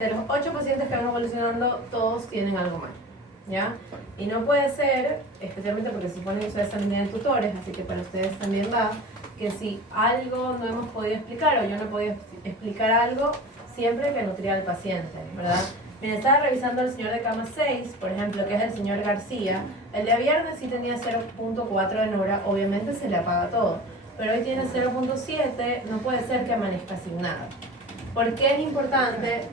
De los 8 pacientes que van evolucionando, todos tienen algo mal, ¿ya? Y no puede ser, especialmente porque se supone que ustedes también tienen tutores, así que para ustedes también va, que si algo no hemos podido explicar o yo no he podido explicar algo, siempre que nutrir al paciente, ¿verdad? Miren, estaba revisando al señor de cama 6, por ejemplo, que es el señor García. El día viernes sí tenía 0.4 de Nora, obviamente se le apaga todo, pero hoy tiene 0.7, no puede ser que amanezca sin nada. ¿Por qué es importante?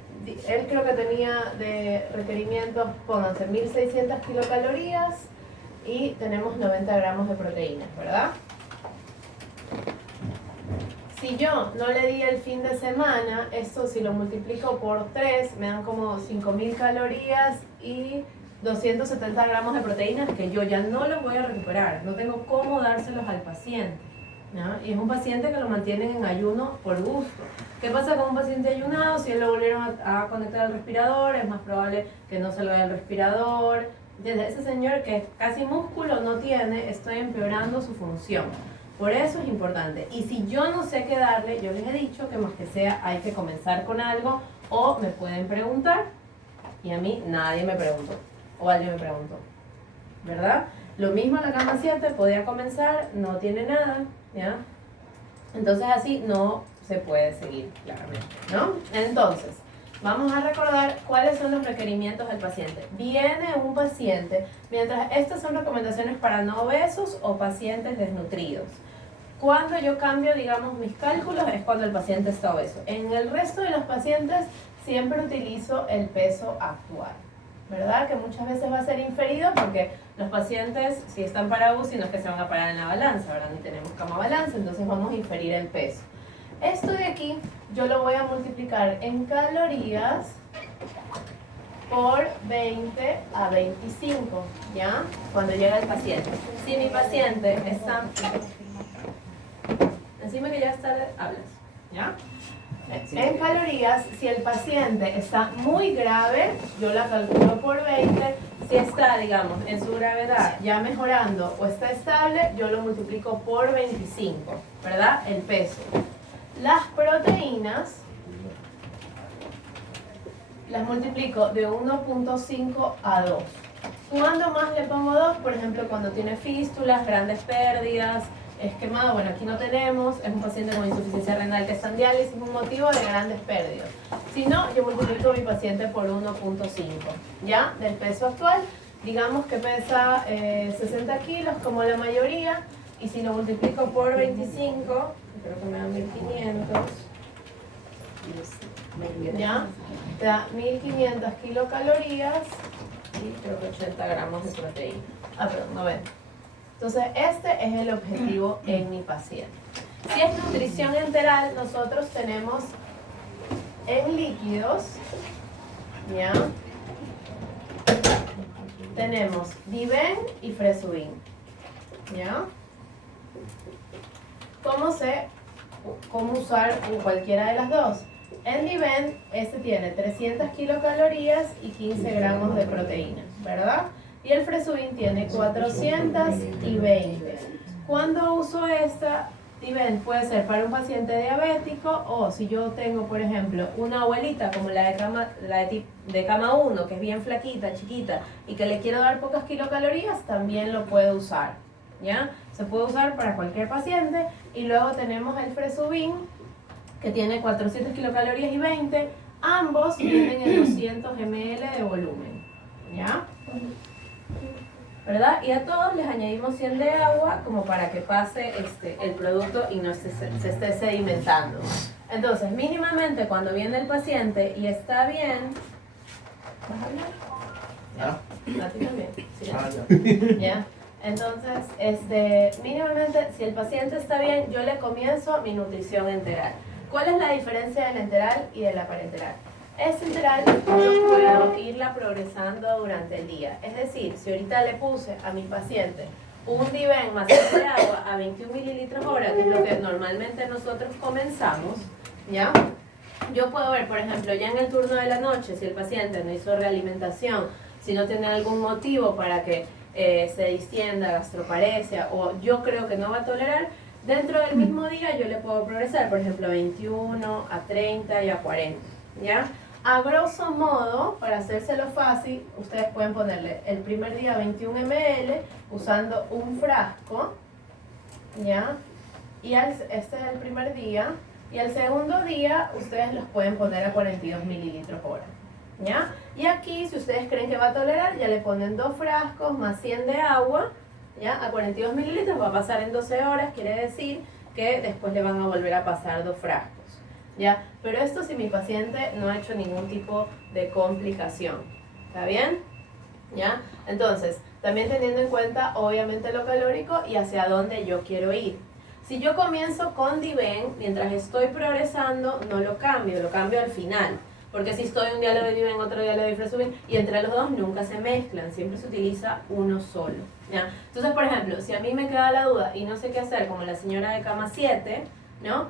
Él creo que tenía de requerimientos, pónganse, 1600 kilocalorías y tenemos 90 gramos de proteínas, ¿verdad? Si yo no le di el fin de semana, esto si lo multiplico por 3, me dan como 5000 calorías y 270 gramos de proteínas que yo ya no los voy a recuperar, no tengo cómo dárselos al paciente, ¿no? Y es un paciente que lo mantienen en ayuno por gusto. ¿Qué pasa con un paciente ayunado? Si él lo volvieron a conectar al respirador, es más probable que no salga del respirador. Desde ese señor que casi músculo no tiene, estoy empeorando su función. Por eso es importante. Y si yo no sé qué darle, yo les he dicho que más que sea hay que comenzar con algo o me pueden preguntar. Y a mí nadie me preguntó. O alguien me preguntó. ¿Verdad? Lo mismo en la cama 7, podía comenzar, no tiene nada, ¿ya? Entonces así no se puede seguir, claramente, ¿no? Entonces, vamos a recordar cuáles son los requerimientos del paciente. Viene un paciente, mientras estas son recomendaciones para no obesos o pacientes desnutridos. Cuando yo cambio, digamos, mis cálculos es cuando el paciente está obeso. En el resto de los pacientes siempre utilizo el peso actual, ¿verdad? Que muchas veces va a ser inferido porque los pacientes, si están para UCI, no es que se van a parar en la balanza, ¿verdad? Ni tenemos cama balanza, entonces vamos a inferir el peso. Esto de aquí yo lo voy a multiplicar en calorías por 20 a 25, ¿ya? Cuando llega el paciente. Si mi paciente está... Encima que ya está, hablas, ¿ya? En calorías, si el paciente está muy grave, yo la calculo por 20. Si está, digamos, en su gravedad ya mejorando o está estable, yo lo multiplico por 25, ¿verdad? El peso. Las proteínas las multiplico de 1.5 a 2. ¿Cuándo más le pongo 2? Por ejemplo, cuando tiene fístulas, grandes pérdidas, esquemado, bueno, aquí no tenemos, es un paciente con insuficiencia renal que está en diálisis, un motivo de grandes pérdidas. Si no, yo multiplico a mi paciente por 1.5, ¿ya? Del peso actual, digamos que pesa 60 kilos como la mayoría, y si lo multiplico por 25, creo que me da 1500, ¿ya? Te da 1500 kilocalorías y creo que 80 gramos de proteína. Ah, perdón, 90. Entonces, este es el objetivo en mi paciente. Si es nutrición enteral, nosotros tenemos en líquidos, ¿ya? Tenemos Diven y Fresubin, ¿ya? ¿Cómo usar cualquiera de las dos? El Diven, este tiene 300 kilocalorías y 15 gramos de proteína, ¿verdad? Y el Fresubin tiene 420. ¿Cuándo uso esta Diven? Puede ser para un paciente diabético o si yo tengo, por ejemplo, una abuelita como la de cama 1, que es bien flaquita, chiquita, y que le quiero dar pocas kilocalorías, también lo puedo usar, ¿ya? Se puede usar para cualquier paciente. Y luego tenemos el Fresubin, que tiene 400 kilocalorías y 20. Ambos vienen en 200 ml de volumen, ¿ya? ¿Verdad? Y a todos les añadimos 100 de agua como para que pase el producto y no se esté sedimentando. Entonces, mínimamente cuando viene el paciente y está bien... ¿Vas a hablar? ¿Ya? ¿A ti también? Sí. ¿Ya? Entonces, mínimamente, si el paciente está bien, yo le comienzo mi nutrición enteral. ¿Cuál es la diferencia del enteral y de la parenteral? Esta enteral yo puedo irla progresando durante el día. Es decir, si ahorita le puse a mi paciente un Diven más de agua a 21 mililitros hora, que es lo que normalmente nosotros comenzamos, ¿ya? Yo puedo ver, por ejemplo, ya en el turno de la noche, si el paciente no hizo realimentación, si no tiene algún motivo para que se distienda, gastroparesia, o yo creo que no va a tolerar, dentro del mismo día yo le puedo progresar, por ejemplo, a 21, a 30 y a 40, ¿ya? A grosso modo, para hacérselo fácil, ustedes pueden ponerle el primer día 21 ml usando un frasco, ¿ya? Y este es el primer día. Y el segundo día, ustedes los pueden poner a 42 mililitros hora, ¿ya? Y aquí, si ustedes creen que va a tolerar, ya le ponen 2 frascos más 100 de agua, ¿ya? A 42 mililitros va a pasar en 12 horas, quiere decir que después le van a volver a pasar 2 frascos, ¿ya? Pero esto si mi paciente no ha hecho ningún tipo de complicación, ¿está bien? ¿Ya? Entonces, también teniendo en cuenta obviamente lo calórico y hacia dónde yo quiero ir. Si yo comienzo con Diven, mientras estoy progresando, no lo cambio al final. Porque si estoy un día le doy Diven, otro día le doy Fresubin, y entre los dos nunca se mezclan, siempre se utiliza uno solo, ¿ya? Entonces, por ejemplo, si a mí me queda la duda y no sé qué hacer, como la señora de cama 7, ¿no?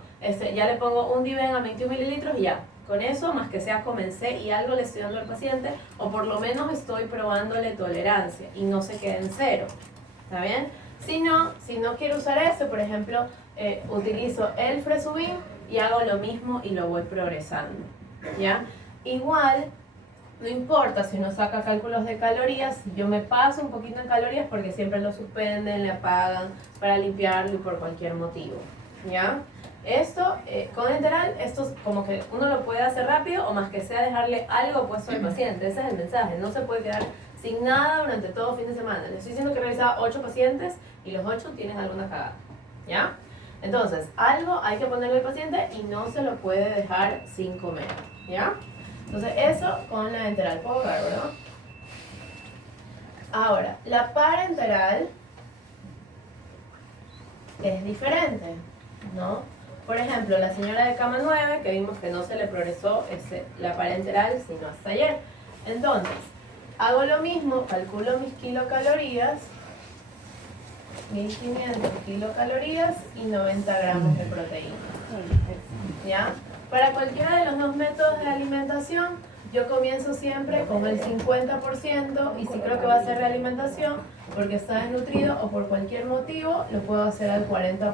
Ya le pongo un Diven a 21 mililitros y ya. Con eso, más que sea, comencé y algo le estoy dando al paciente, o por lo menos estoy probándole tolerancia y no se quede en cero, ¿está bien? Si no quiero usar eso, por ejemplo, utilizo el Fresubin y hago lo mismo y lo voy progresando, ¿ya? Igual, no importa si uno saca cálculos de calorías, yo me paso un poquito en calorías porque siempre lo suspenden, le apagan para limpiarlo y por cualquier motivo, ¿ya? Esto, con enteral, esto es como que uno lo puede hacer rápido o más que sea dejarle algo puesto al paciente. Ese es el mensaje, no se puede quedar sin nada durante todo fin de semana. Les estoy diciendo que he realizado 8 pacientes y los 8 tienen alguna cagada, ¿ya? Entonces, algo hay que ponerle al paciente y no se lo puede dejar sin comer, ¿ya? Entonces, eso con la enteral. Puedo ver, ¿verdad? Ahora, la parenteral es diferente, ¿no? Por ejemplo, la señora de cama 9, que vimos que no se le progresó la parenteral sino hasta ayer. Entonces, hago lo mismo, calculo mis kilocalorías, 1500 kilocalorías y 90 gramos de proteína, ¿ya? Para cualquiera de los dos métodos de alimentación, yo comienzo siempre con el 50% y si creo que va a ser realimentación, porque está desnutrido o por cualquier motivo, lo puedo hacer al 40%,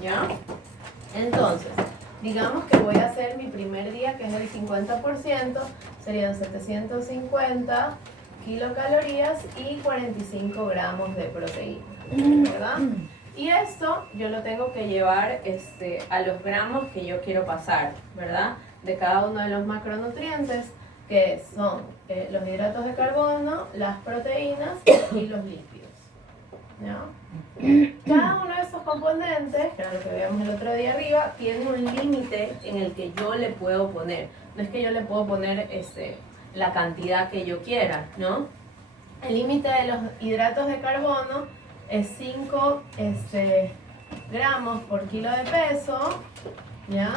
¿ya? Entonces, digamos que voy a hacer mi primer día, que es el 50%, serían 750 kilocalorías y 45 gramos de proteína, ¿verdad? Y esto yo lo tengo que llevar a los gramos que yo quiero pasar, ¿verdad? De cada uno de los macronutrientes, que son los hidratos de carbono, las proteínas y los lípidos, ¿no? Cada uno de estos componentes, que era lo que veíamos el otro día arriba, tiene un límite en el que yo le puedo poner. No es que yo le puedo poner la cantidad que yo quiera, ¿no? El límite de los hidratos de carbono es 5 gramos por kilo de peso, ¿ya?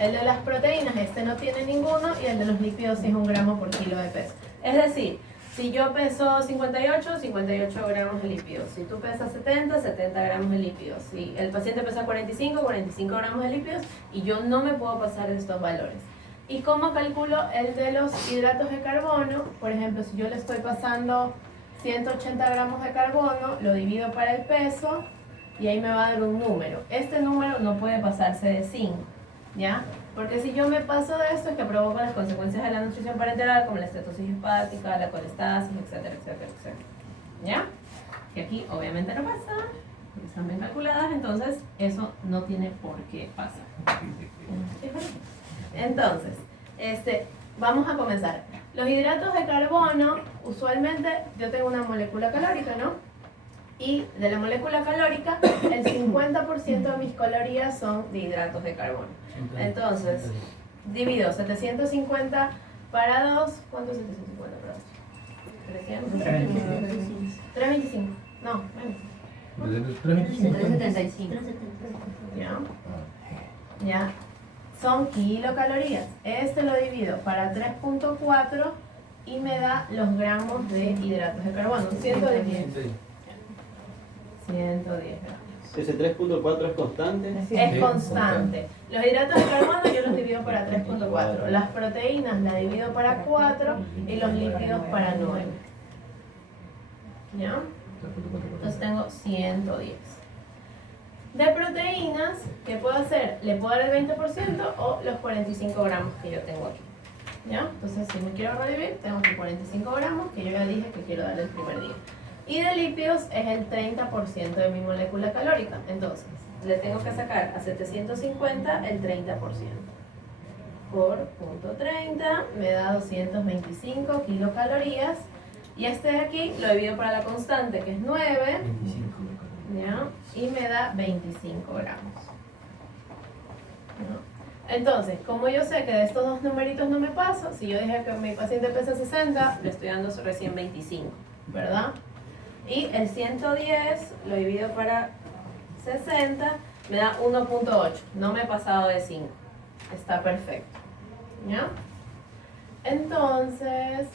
El de las proteínas, no tiene ninguno, y el de los lípidos sí es 1 gramo por kilo de peso. Es decir, si yo peso 58, 58 gramos de lípidos. Si tú pesas 70, 70 gramos de lípidos. Si el paciente pesa 45, 45 gramos de lípidos, y yo no me puedo pasar de estos valores. ¿Y cómo calculo el de los hidratos de carbono? Por ejemplo, si yo le estoy pasando 180 gramos de carbono, lo divido para el peso y ahí me va a dar un número. Este número no puede pasarse de 5, ¿ya? Porque si yo me paso de esto es que provoca las consecuencias de la nutrición parenteral, como la estetosis hepática, la colestasis, etcétera, etcétera, etcétera, ¿ya? Y aquí obviamente no pasa, porque están bien calculadas, entonces eso no tiene por qué pasar. Entonces, vamos a comenzar. Los hidratos de carbono, usualmente yo tengo una molécula calórica, ¿no? Y de la molécula calórica, el 50% de mis calorías son de hidratos de carbono. Entonces, divido 750 para 2. ¿Cuánto es 750 para 2? 300. 325. No, menos. 375. ¿Ya? ¿Ya? Son kilocalorías. Lo divido para 3.4 y me da los gramos de hidratos de carbono. 110. 110 gramos. ¿Ese 3.4 es constante? Es constante. Los hidratos de carbono yo los divido para 3.4. Las proteínas las divido para 4 y los lípidos para 9. ¿Ya? Entonces tengo 110. De proteínas, ¿qué puedo hacer? Le puedo dar el 20% o los 45 gramos que yo tengo aquí. ¿Ya? Entonces, si me quiero revivir, tengo que 45 gramos, que yo ya dije que quiero darle el primer día. Y de lípidos es el 30% de mi molécula calórica. Entonces, le tengo que sacar a 750 el 30%. Por punto 30 me da 225 kilocalorías. Y este de aquí lo divido para la constante, que es 9. 25. ¿Ya? Y me da 25 gramos. ¿Ya? Entonces, como yo sé que de estos dos numeritos no me paso, si yo dije que mi paciente pesa 60, le estoy dando recién 25, ¿verdad? Y el 110 lo divido para 60, me da 1.8, no me he pasado de 5, está perfecto, ¿ya? Entonces,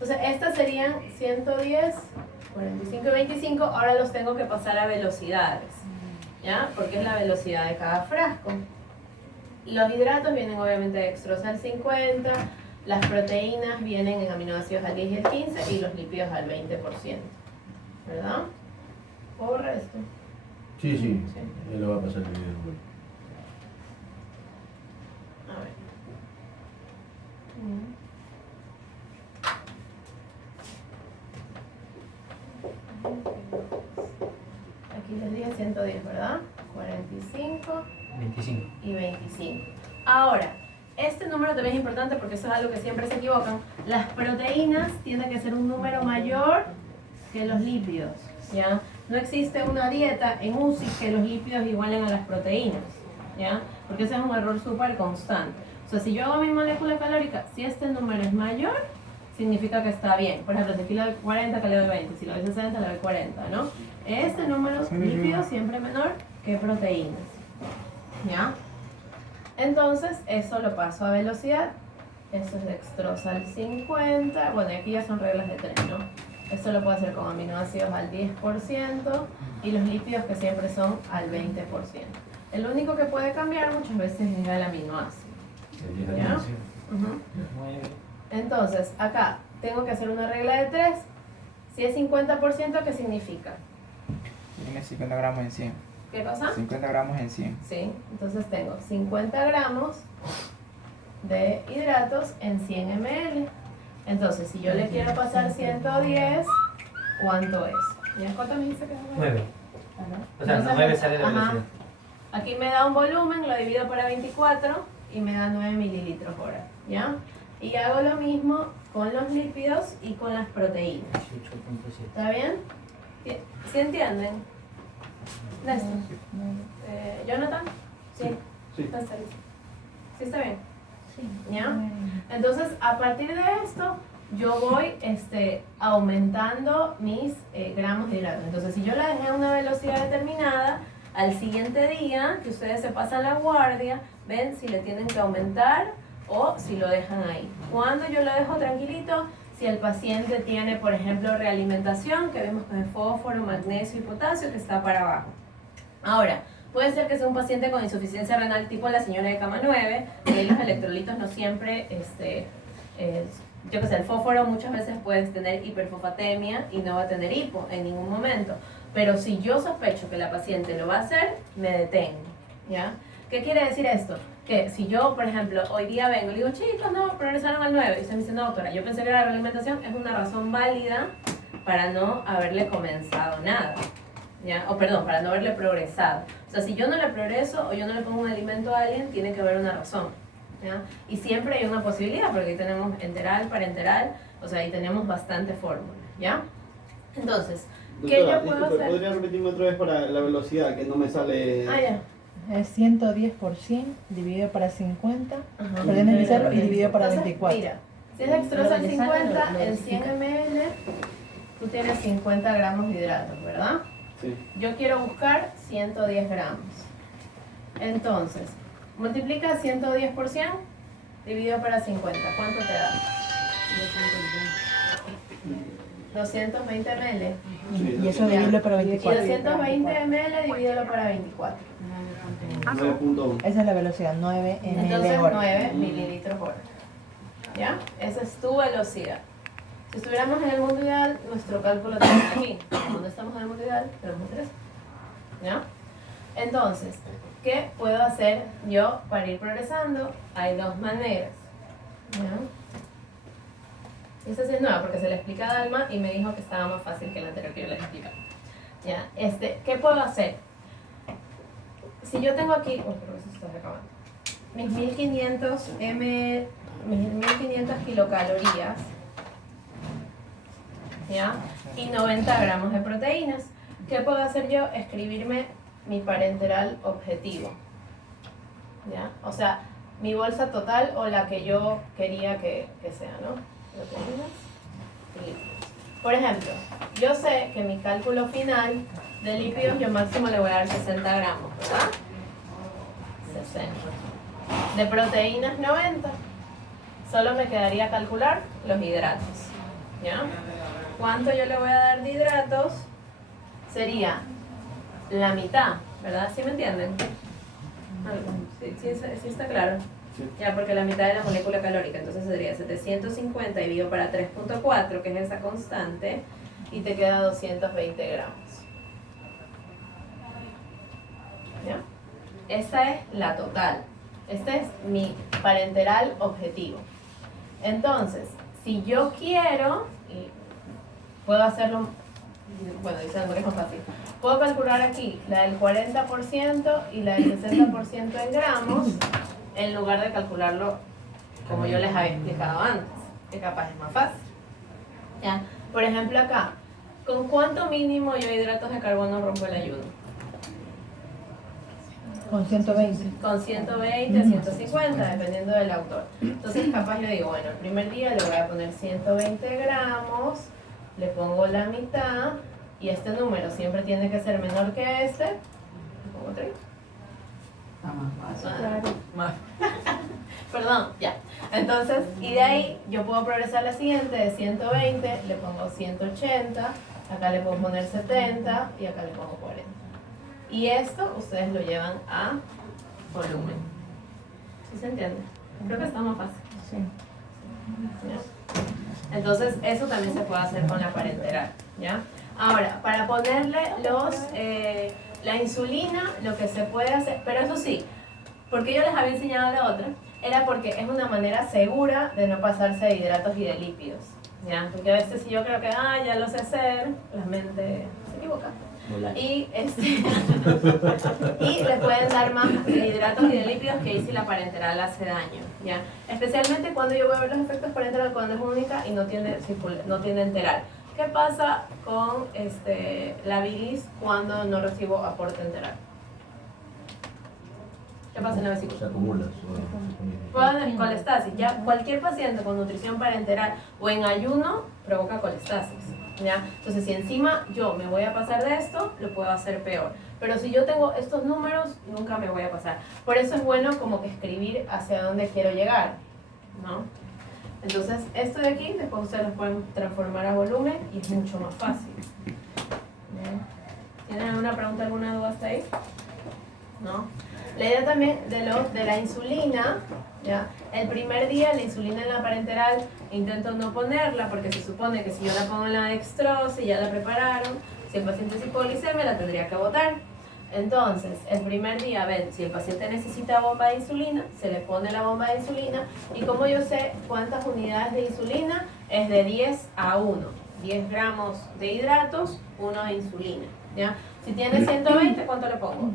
estas serían 110, 45 y 25, ahora los tengo que pasar a velocidades, ¿ya? Porque es la velocidad de cada frasco. Los hidratos vienen obviamente de dextrosa al 50, las proteínas vienen en aminoácidos al 10 y al 15 y los lípidos al 20%, ¿verdad? ¿Puedo borrar esto? Sí, sí. Sí. Él lo va a pasar el video. A ver. Aquí les dije 110, ¿verdad? 45 25. y 25. Ahora, este número también es importante porque eso es algo que siempre se equivocan. Las proteínas tienen que ser un número mayor que los lípidos, ¿ya? No existe una dieta en UCI que los lípidos igualen a las proteínas, ¿ya? Porque ese es un error súper constante. O sea, si yo hago mi molécula calórica, si este número es mayor, significa que está bien. Por ejemplo, si aquí le doy 40, que le doy 20. Si le doy 60, le doy 40, ¿no? Este número lípido siempre menor que proteínas, ¿ya? Entonces, eso lo paso a velocidad. Eso es dextrosa al 50. Bueno, y aquí ya son reglas de 3, ¿no? Esto lo puedo hacer con aminoácidos al 10% y los lípidos que siempre son al 20%. El único que puede cambiar muchas veces es el aminoácido. ¿Ya? Ujú. Entonces, acá tengo que hacer una regla de 3. Si es 50%, ¿qué significa? Tiene 50 gramos en 100. ¿Qué pasa? 50 gramos en 100. Sí, entonces tengo 50 gramos de hidratos en 100 ml. Entonces, si yo le quiero pasar 110, ¿cuánto es? ¿Ya cuánto me dice que es? 9. Ajá. O sea, Entonces, 9 sale de ajá. velocidad. Aquí me da un volumen, lo divido para 24 y me da 9 mililitros hora, ¿ya? Y hago lo mismo con los lípidos y con las proteínas. 18.7. ¿Está bien? ¿Sí entienden? Néstor. Jonathan. Sí. Sí. Néstor. ¿Sí está bien? Sí. ¿Ya? Entonces, a partir de esto, yo voy aumentando mis gramos de hidratos. Entonces, si yo la dejé a una velocidad determinada, al siguiente día que ustedes se pasan la guardia, ven si le tienen que aumentar o si lo dejan ahí. Cuando yo lo dejo tranquilito, si el paciente tiene, por ejemplo, realimentación, que vemos con el fósforo, magnesio y potasio, que está para abajo. Ahora, puede ser que sea un paciente con insuficiencia renal tipo la señora de cama 9, que los electrolitos no siempre, yo que sé, el fósforo muchas veces puedes tener hiperfosfatemia y no va a tener hipo en ningún momento. Pero si yo sospecho que la paciente lo va a hacer, me detengo, ¿ya? ¿Qué quiere decir esto? Que si yo, por ejemplo, hoy día vengo y le digo, chicos, no, progresaron al 9, y se me dice, no, doctora, yo pensé que era la realimentación, es una razón válida para no haberle comenzado nada, ¿ya? O perdón, para no haberle progresado. O sea, si yo no le progreso o yo no le pongo un alimento a alguien, tiene que haber una razón, ¿ya? Y siempre hay una posibilidad, porque ahí tenemos enteral, parenteral, o sea, ahí tenemos bastante fórmula, ¿ya? Entonces, ¿qué Doctora, yo puedo disculpe, hacer? ¿podría repetirme otra vez para la velocidad que no me sale? Ah, ya. Es 110 por 100 dividido para 50, Ajá. perdón, el cero y dividido para Entonces, 24. Mira, si es dextrosa al Lo de 50, sal, lo en 100 ml, tú tienes 50 gramos de hidratos, ¿verdad? Sí. Yo quiero buscar 110 gramos. Entonces, multiplica 110 por 100 dividido para 50. ¿Cuánto te da? 220 ml. Sí, Y eso Ya. dividirlo para Y 24. 220 ml divídelo para 24. 9.1. Esa es la velocidad, 9 Entonces, ml hora. 9 mililitros hora. ¿Ya? Esa es tu velocidad. Si estuviéramos en el mundo ideal, nuestro cálculo tenemos aquí. Cuando estamos en el mundo ideal, tenemos 3. ¿Ya? Entonces, ¿qué puedo hacer yo para ir progresando? Hay dos maneras. ¿Ya? Esta sí es nueva porque se le explica a Dalma y me dijo que estaba más fácil que la anterior que yo les explicaba. ¿Ya? ¿Qué puedo hacer? Si yo tengo aquí, creo que se está acabando, mis 1500 kilocalorías, ¿ya? Y 90 gramos de proteínas, ¿qué puedo hacer yo? Escribirme mi parenteral objetivo, ¿ya? O sea, mi bolsa total o la que yo quería que sea, ¿no? Proteínas y lípidos. Por ejemplo, yo sé que mi cálculo final de lípidos yo máximo le voy a dar 60 gramos, ¿verdad? 60. De proteínas 90. Solo me quedaría calcular los hidratos, ¿ya? ¿Cuánto yo le voy a dar de hidratos? Sería la mitad, ¿verdad? ¿Sí me entienden? Sí está claro. Sí. Ya, porque la mitad de la molécula calórica, entonces sería 750 dividido para 3.4, que es esa constante, y te queda 220 gramos. ¿Ya? Esta es la total. Este es mi parenteral objetivo. Entonces, si yo quiero, y puedo hacerlo, bueno, dicen que es más fácil, puedo calcular aquí la del 40% y la del 60% en gramos, en lugar de calcularlo como yo les había explicado antes, que capaz es más fácil. ¿Ya? Por ejemplo acá, ¿con cuánto mínimo yo hidratos de carbono rompo el ayuno? Con 120. Con 120, 150, dependiendo del autor. Entonces capaz yo digo, bueno, el primer día le voy a poner 120 gramos, le pongo la mitad, y este número siempre tiene que ser menor que este, le pongo 30. Más. Perdón, ya. Entonces, y de ahí yo puedo progresar la siguiente de 120, le pongo 180, acá le puedo poner 70 y acá le pongo 40. Y esto ustedes lo llevan a volumen. ¿Sí se entiende? Creo que está más fácil. Sí. ¿Ya? Entonces, eso también se puede hacer con la parenteral, ¿ya? Ahora, para ponerle la insulina, lo que se puede hacer, pero eso sí, porque yo les había enseñado la otra, era porque es una manera segura de no pasarse de hidratos y de lípidos, ¿ya? Porque a veces si yo creo que, ya lo sé hacer, la mente se equivoca. Y, y le pueden dar más de hidratos y de lípidos que ahí si la parenteral hace daño, ¿ya? Especialmente cuando yo voy a ver los efectos parenteral cuando es única y no tiene enteral. ¿Qué pasa con la bilis cuando no recibo aporte enteral? ¿Qué pasa en la vesícula? Se acumula. Puede haber colestasis. Ya cualquier paciente con nutrición parenteral o en ayuno provoca colestasis, ¿ya? Entonces, si encima yo me voy a pasar de esto, lo puedo hacer peor. Pero si yo tengo estos números, nunca me voy a pasar. Por eso es bueno como que escribir hacia dónde quiero llegar, ¿no? Entonces, esto de aquí, después ustedes lo pueden transformar a volumen y es mucho más fácil. ¿Bien? ¿Tienen alguna pregunta, alguna duda hasta ahí? ¿No? La idea también de la insulina, ¿ya? El primer día la insulina en la parenteral intento no ponerla porque se supone que si yo la pongo en la dextrosa y ya la prepararon, si el paciente es hipoglicemia la tendría que botar. Entonces, el primer día, ven, si el paciente necesita bomba de insulina, se le pone la bomba de insulina y como yo sé cuántas unidades de insulina, es de 10 a 1. 10 gramos de hidratos, 1 de insulina, ¿ya? Si tiene 120, ¿cuánto le pongo?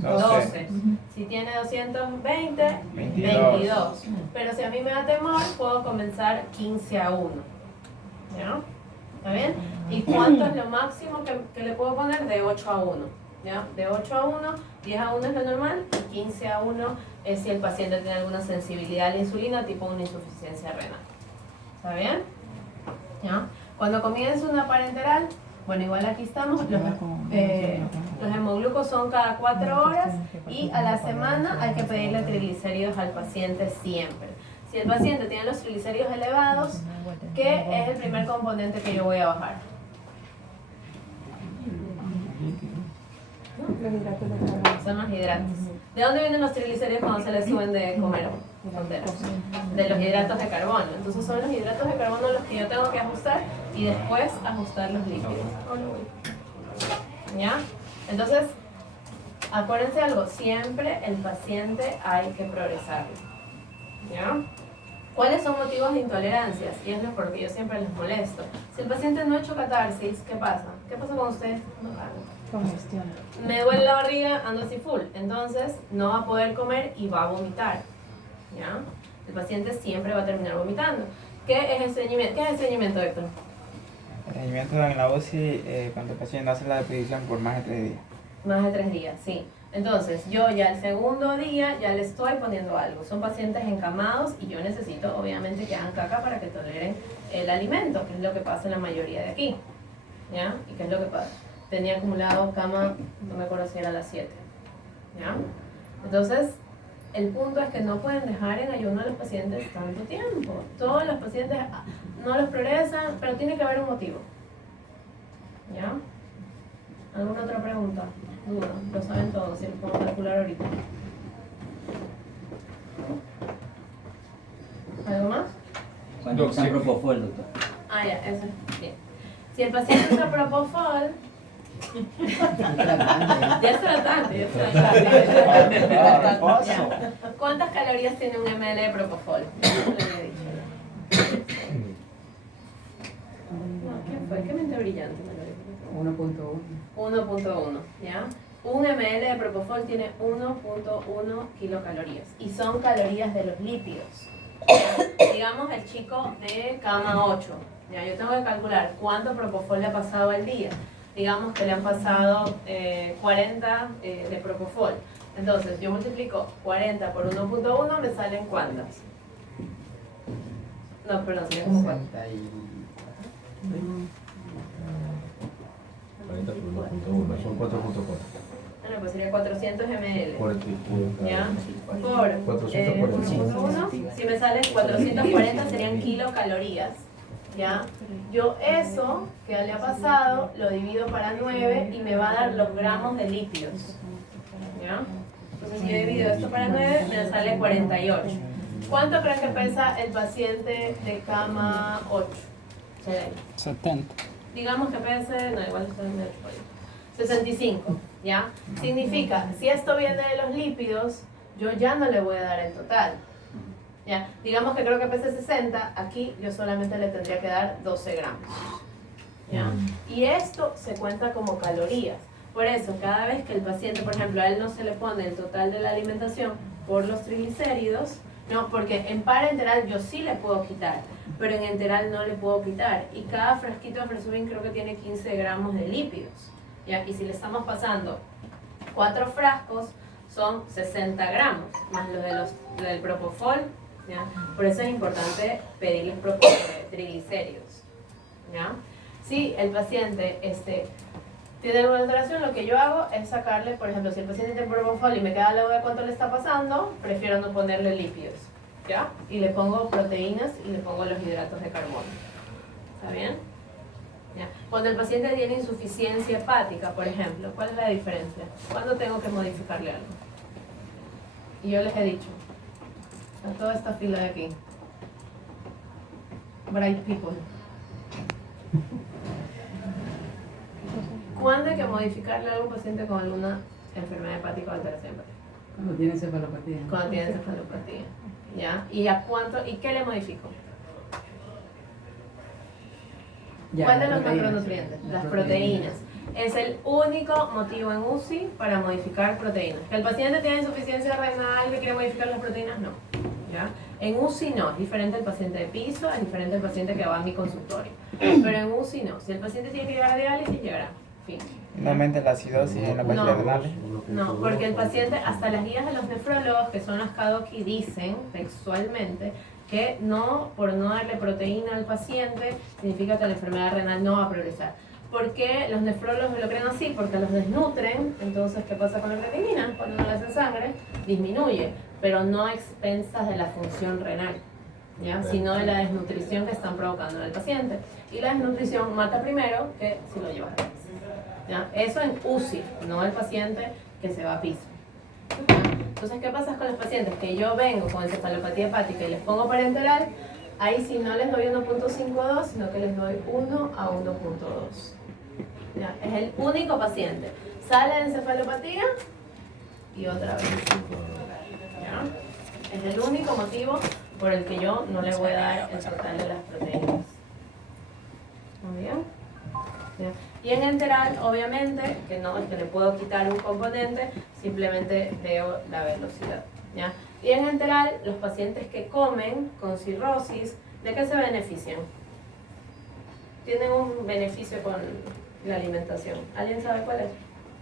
12. Si tiene 220, 22. Pero si a mí me da temor, puedo comenzar 15 a 1. ¿Ya? ¿Está bien? ¿Y cuánto es lo máximo que le puedo poner? De 8 a 1. ¿Ya? De 8 a 1, 10 a 1 es lo normal, y 15 a 1 es si el paciente tiene alguna sensibilidad a la insulina, tipo una insuficiencia renal. ¿Está bien? ¿Ya? Cuando comienza una parenteral, bueno, igual aquí estamos, los hemoglucos son cada 4 horas y a la semana hay que pedirle triglicéridos al paciente siempre. Si el paciente tiene los triglicéridos elevados, ¿qué es el primer componente que yo voy a bajar? Son los hidratos. ¿De dónde vienen los triglicéridos cuando se les suben de comer? De los hidratos de carbono. Entonces son los hidratos de carbono los que yo tengo que ajustar y después ajustar los lípidos. ¿Ya? Entonces, acuérdense algo, siempre el paciente hay que progresarlo. ¿Ya? ¿Cuáles son motivos de intolerancias? Y es lo por lo que yo siempre les molesto. Si el paciente no ha hecho catarsis, ¿qué pasa? ¿Qué pasa con ustedes? Congestión. Me duele la barriga, ando así full. Entonces no va a poder comer y va a vomitar. ¿Ya? El paciente siempre va a terminar vomitando. ¿Qué es estreñimiento? ¿Qué es estreñimiento, Héctor? Estreñimiento en la UCI cuando el paciente no hace la despedición por más de 3 días. Más de 3 días, sí. Entonces, yo ya el segundo día ya le estoy poniendo algo. Son pacientes encamados y yo necesito, obviamente, que hagan caca para que toleren el alimento, que es lo que pasa en la mayoría de aquí. ¿Ya? ¿Y qué es lo que pasa? Tenía acumulado cama, no me acuerdo si era a las 7. ¿Ya? Entonces, el punto es que no pueden dejar en ayuno a los pacientes tanto tiempo. Todos los pacientes no los progresan, pero tiene que haber un motivo. ¿Ya? ¿Alguna otra pregunta? Duda, lo saben todos, si los podemos calcular ahorita. ¿Algo más? ¿Cuánto está Propofol, doctor? Ah, ya, eso es bien. Si el paciente usa Propofol, ya es tratante, ya es tratante. Ya. ¿Cuántas calorías tiene un ml de Propofol? No le había dicho ya. No, ¿qué fue? ¿Qué mente brillante me lo dijo? 1.1, ¿ya? Un ml de Propofol tiene 1.1 kilocalorías y son calorías de los lípidos. ¿Ya? Digamos el chico de cama 8, ¿ya? Yo tengo que calcular cuánto Propofol le ha pasado al día. Digamos que le han pasado 40 de Propofol. Entonces yo multiplico 40 por 1.1, me salen ¿cuántas? No, perdón, sería como 4. 40 por 1.1, son 4.4. Bueno, pues sería 400 ml. 44. ¿Ya? Por 1.1, si me salen 440 serían kilocalorías. ¿Ya? Yo eso que le ha pasado lo divido para 9 y me va a dar los gramos de lípidos. ¿Ya? Entonces si yo divido esto para 9 me sale 48. ¿Cuánto creen que pesa el paciente de cama 8? 70. Digamos que pese, no, igual está en el 65, ¿ya? Significa, si esto viene de los lípidos, yo ya no le voy a dar el total, ¿ya? Digamos que creo que pese 60, aquí yo solamente le tendría que dar 12 gramos, ¿ya? Y esto se cuenta como calorías. Por eso, cada vez que el paciente, por ejemplo, a él no se le pone el total de la alimentación por los triglicéridos, no, porque en parenteral yo sí le puedo quitar, pero en enteral no le puedo quitar. Y cada frasquito de Fresumin creo que tiene 15 gramos de lípidos, ¿ya? Y si le estamos pasando 4 frascos, son 60 gramos, más lo del Propofol, ¿ya? Por eso es importante pedirles triglicéridos, ¿ya? Si el paciente tiene alguna alteración, lo que yo hago es sacarle, por ejemplo, si el paciente tiene Propofol y me queda la duda de cuánto le está pasando, prefiero no ponerle lípidos, ¿ya? Y le pongo proteínas y le pongo los hidratos de carbono. ¿Está bien? ¿Ya? Cuando el paciente tiene insuficiencia hepática, por ejemplo, ¿cuál es la diferencia? ¿Cuándo tengo que modificarle algo? Y yo les he dicho, a toda esta fila de aquí, bright people, ¿cuándo hay que modificarle algo a un paciente con alguna enfermedad hepática o alteración hepática? Cuando tiene cefalopatía. Cuando tiene encefalopatía, ¿ya? ¿Y a cuánto? ¿Y qué le modifico? ¿Cuál de los macronutrientes? Las proteínas. Es el único motivo en UCI para modificar proteínas. ¿Que el paciente tiene insuficiencia renal y quiere modificar las proteínas? No, ¿ya? En UCI no, es diferente el paciente de piso, es diferente el paciente que va a mi consultorio. Pero en UCI no, si el paciente tiene que llegar a diálisis, llegará. Fin. Finalmente la acidosis en la parte renal. No, porque el paciente, hasta las guías de los nefrólogos, que son las KDOQI, dicen textualmente que no, por no darle proteína al paciente, significa que la enfermedad renal no va a progresar. ¿Por qué los nefrólogos lo creen así? Porque los desnutren. Entonces, ¿qué pasa con la creatinina? Cuando no le hacen sangre, disminuye, pero no a expensas de la función renal, ¿ya? Sino de la desnutrición que están provocando en el paciente. Y la desnutrición mata primero que si lo llevas a casa, ¿ya? Eso en UCI, no el paciente que se va a piso. Entonces, ¿qué pasa con los pacientes? Que yo vengo con encefalopatía hepática y les pongo parenteral, ahí sí no les doy 1.52, sino que les doy 1 a 1.2. ¿Ya? Es el único paciente. Sale de encefalopatía y otra vez. ¿Ya? Es el único motivo por el que yo no le voy a dar el total de las proteínas. ¿Muy bien? ¿Ya? Y en enteral, obviamente, que no es que le puedo quitar un componente, simplemente veo la velocidad. ¿Ya? Y en enteral, los pacientes que comen con cirrosis, ¿de qué se benefician? Tienen un beneficio con la alimentación. ¿Alguien sabe cuál es?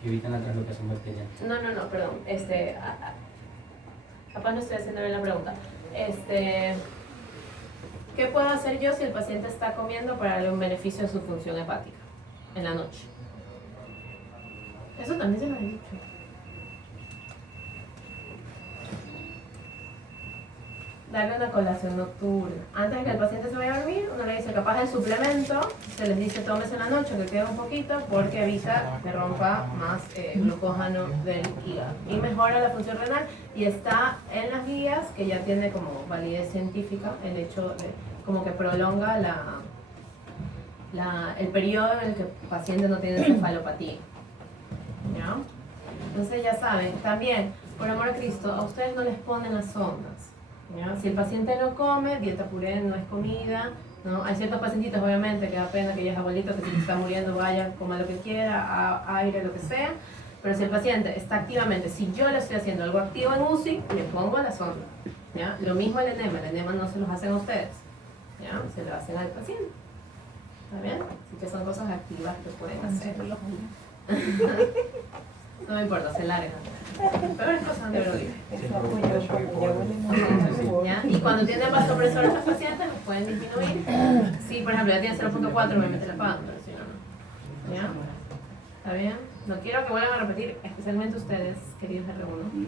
Que evitan la translocación bacteriana. No, perdón. Capaz no estoy haciendo bien la pregunta. ¿Qué puedo hacer yo si el paciente está comiendo para darle un beneficio a su función hepática en la noche? Eso también se lo he dicho. Darle una colación nocturna. Antes de que el paciente se vaya a dormir, uno le dice capaz el suplemento, se les dice tómese en la noche, que quede un poquito, porque evita que rompa más glucógeno del hígado. Y mejora la función renal, y está en las guías, que ya tiene como validez científica, el hecho de como que prolonga el periodo en el que el paciente no tiene encefalopatía. ¿Ya? Entonces ya saben, también, por amor a Cristo, a ustedes no les ponen las sondas. ¿Ya? Si el paciente no come, dieta puré no es comida, ¿no? Hay ciertos pacientitos, obviamente, que da pena que ya es abuelito, que si se está muriendo vaya, coma lo que quiera, aire, lo que sea. Pero si el paciente está activamente, si yo le estoy haciendo algo activo en UCI, le pongo la sonda. ¿Ya? Lo mismo el enema no se los hacen a ustedes, ¿ya? Se lo hacen al paciente. ¿Está bien? Así que son cosas activas que pueden hacer. No me importa, se largan. Pero es cosas de verdad. ¿Ya? Y cuando tienen vasopresores los pacientes, los pueden disminuir. Si, por ejemplo, ya tienen 0.4, obviamente la pagan, pero si no, no. ¿Ya? ¿Está bien? No quiero que vuelvan a repetir, especialmente ustedes, queridos R1,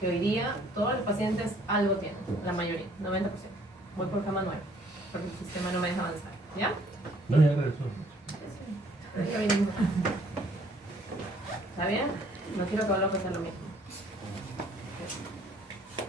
que hoy día todos los pacientes algo tienen, la mayoría, 90%. Voy por cama 9, porque el sistema no me deja avanzar. ¿Ya? No, ya regresó. ¿Está bien? No quiero que vuelva a pasar lo mismo.